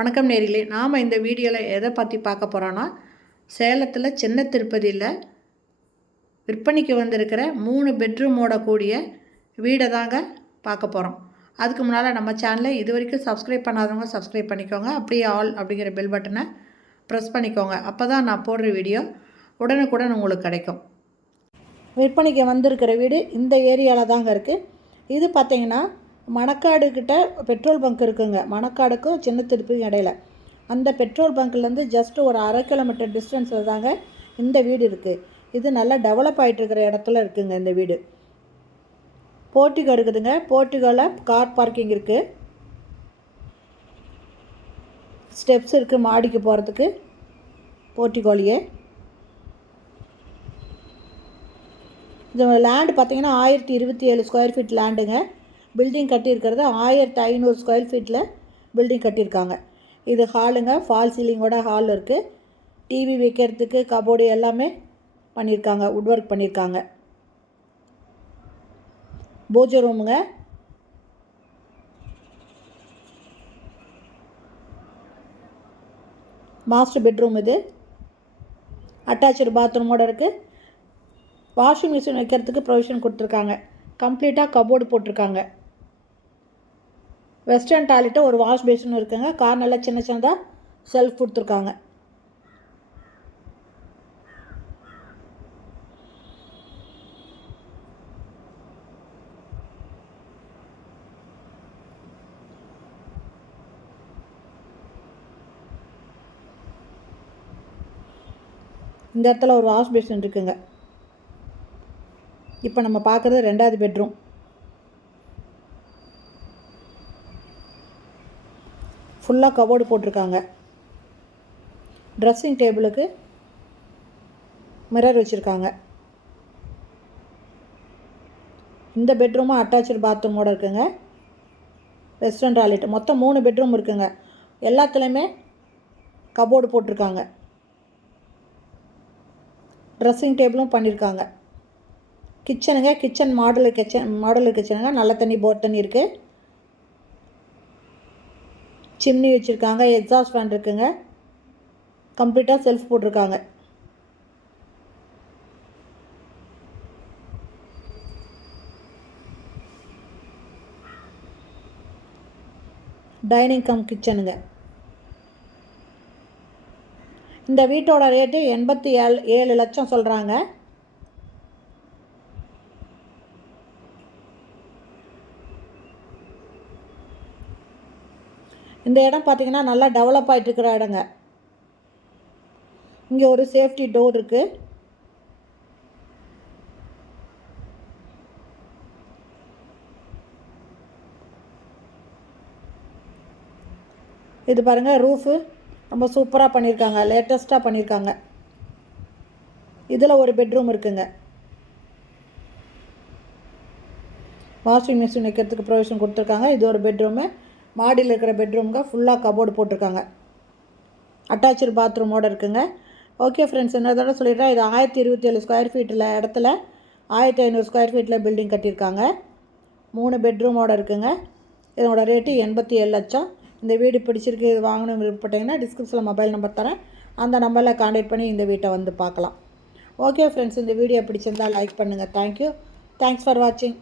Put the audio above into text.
வணக்கம் நேயர்களே, நாம் இந்த வீடியோவில் எதை பற்றி பார்க்க போகிறோன்னா, சேலத்தில் சின்ன திருப்பதியில் விற்பனைக்கு வந்திருக்கிற 3 பெட்ரூமோட கூடிய வீடை தாங்க பார்க்க போகிறோம். அதுக்கு முன்னால் நம்ம சேனலை இது வரைக்கும் சப்ஸ்கிரைப் பண்ணாதவங்க சப்ஸ்கிரைப் பண்ணிக்கோங்க. அப்படியே ஆல் அப்படிங்கிற பெல் பட்டனை ப்ரெஸ் பண்ணிக்கோங்க. அப்போ தான் நான் போடுற வீடியோ உடனுக்குடன் உங்களுக்கு கிடைக்கும். விற்பனைக்கு வந்திருக்கிற வீடு இந்த ஏரியாவில் தாங்க இருக்குது. இது பார்த்திங்கன்னா மணக்காடு கிட்ட பெட்ரோல் பங்க் இருக்குங்க. மணக்காடுக்கும் சின்ன திருப்பிக்கும் இடையில அந்த பெட்ரோல் பங்க்லேருந்து ஜஸ்ட் ஒரு 1/2 கிலோமீட்டர் டிஸ்டன்ஸில் தாங்க இந்த வீடு இருக்குது. இது நல்லா டெவலப் ஆகிட்டு இருக்கிற இடத்துல இருக்குங்க இந்த வீடு. போர்ட்டிகோ இருக்குதுங்க. போர்ட்டிகோவில் கார் பார்க்கிங் இருக்குது, ஸ்டெப்ஸ் இருக்குது மாடிக்கு போகிறதுக்கு. போர்ட்டிகோலையே இது லேண்டு பார்த்திங்கன்னா 1027 ஸ்கொயர் ஃபீட் லேண்டுங்க. பில்டிங் கட்டியிருக்கிறது 1500 ஸ்கொயர் ஃபீட்டில் பில்டிங் கட்டியிருக்காங்க. இது ஹாலுங்க. ஃபால் சீலிங்கோட ஹால் இருக்குது. டிவி வைக்கிறதுக்கு கபோர்டு எல்லாமே பண்ணியிருக்காங்க, வுட் ஒர்க் பண்ணியிருக்காங்க. பூஜை ரூமுங்க. Master bedroom. இது அட்டாச்சு பாத்ரூமோடு இருக்குது. வாஷிங் மிஷின் வைக்கிறதுக்கு ப்ரொவிஷன் கொடுத்துருக்காங்க. கம்ப்ளீட்டாக கபோர்டு போட்டிருக்காங்க. வெஸ்டர்ன் டாய்லெட்டு ஒரு வாஷ் பேஷன் இருக்குங்க. கார்னரில் சின்ன சின்னதாக செல்ஃப் கொடுத்துருக்காங்க. இந்த இடத்துல ஒரு வாஷ் பேஷன் இருக்குங்க. இப்போ நம்ம பார்க்குறது 2வது பெட்ரூம். ஃபுல்லாக கபோர்டு போட்டிருக்காங்க. ட்ரெஸ்ஸிங் டேபிளுக்கு மிரர் வச்சுருக்காங்க. இந்த பெட்ரூமும் அட்டாச்சு பாத்ரூமோடு இருக்குங்க. Western toilet. மொத்தம் 3 பெட்ரூம் இருக்குங்க. எல்லாத்துலேயுமே கபோர்டு போட்டிருக்காங்க. ட்ரெஸ்ஸிங் டேபிளும் பண்ணியிருக்காங்க. கிச்சனுங்க. கிச்சன் மாடுலர் கிச்சனுங்க. நல்ல தண்ணி போர் தண்ணி இருக்குது. சிம்னி வச்சுருக்காங்க. எக்ஸாஸ்ட் ஃபேன் இருக்குங்க. கம்ப்ளீட்டாக செல்ஃப் போட்டிருக்காங்க. டைனிங் கம் கிச்சனுங்க. இந்த வீட்டோட ரேட்டு 87 லட்சம் சொல்கிறாங்க. இந்த இடம் பார்த்திங்கன்னா நல்லா டெவலப் ஆகிட்டு இருக்கிற இடங்க. இங்கே ஒரு சேஃப்டி டோர் இருக்குது. இது பாருங்கள், ரூஃபு ரொம்ப சூப்பராக பண்ணியிருக்காங்க, லேட்டஸ்ட்டாக பண்ணியிருக்காங்க. இதில் ஒரு பெட்ரூம் இருக்குங்க. வாஷிங் மிஷின் வைக்கிறதுக்கு ப்ரொவிஷன் கொடுத்துருக்காங்க. இது ஒரு பெட்ரூமு. மாடியில் இருக்கிற பெட்ரூமுங்க ஃபுல்லாக கபோர்டு போட்டிருக்காங்க. அட்டாச்சு பாத்ரூமோடு இருக்குங்க. ஓகே ஃப்ரெண்ட்ஸ், என்னதோட சொல்லிடுறேன். இது 1027 ஸ்கொயர் ஃபீட்டில் இடத்துல 1500 ஸ்கொயர் ஃபீட்டில் பில்டிங் கட்டியிருக்காங்க. 3 பெட்ரூமோடு இருக்குங்க. இதனோட ரேட்டு 87 லட்சம். இந்த வீடு பிடிச்சிருக்கு, இது வாங்கணும் விருப்பப்பட்டீங்கன்னா டிஸ்கிரிப்ஷனில் மொபைல் நம்பர் தரேன். அந்த நம்பரில் கான்டாக்ட் பண்ணி இந்த வீட்டை வந்து பார்க்கலாம். ஓகே ஃப்ரெண்ட்ஸ், இந்த வீடியோ பிடிச்சிருந்தால் லைக் பண்ணுங்கள். தேங்க்யூ. தேங்க்ஸ் ஃபார் வாட்சிங்.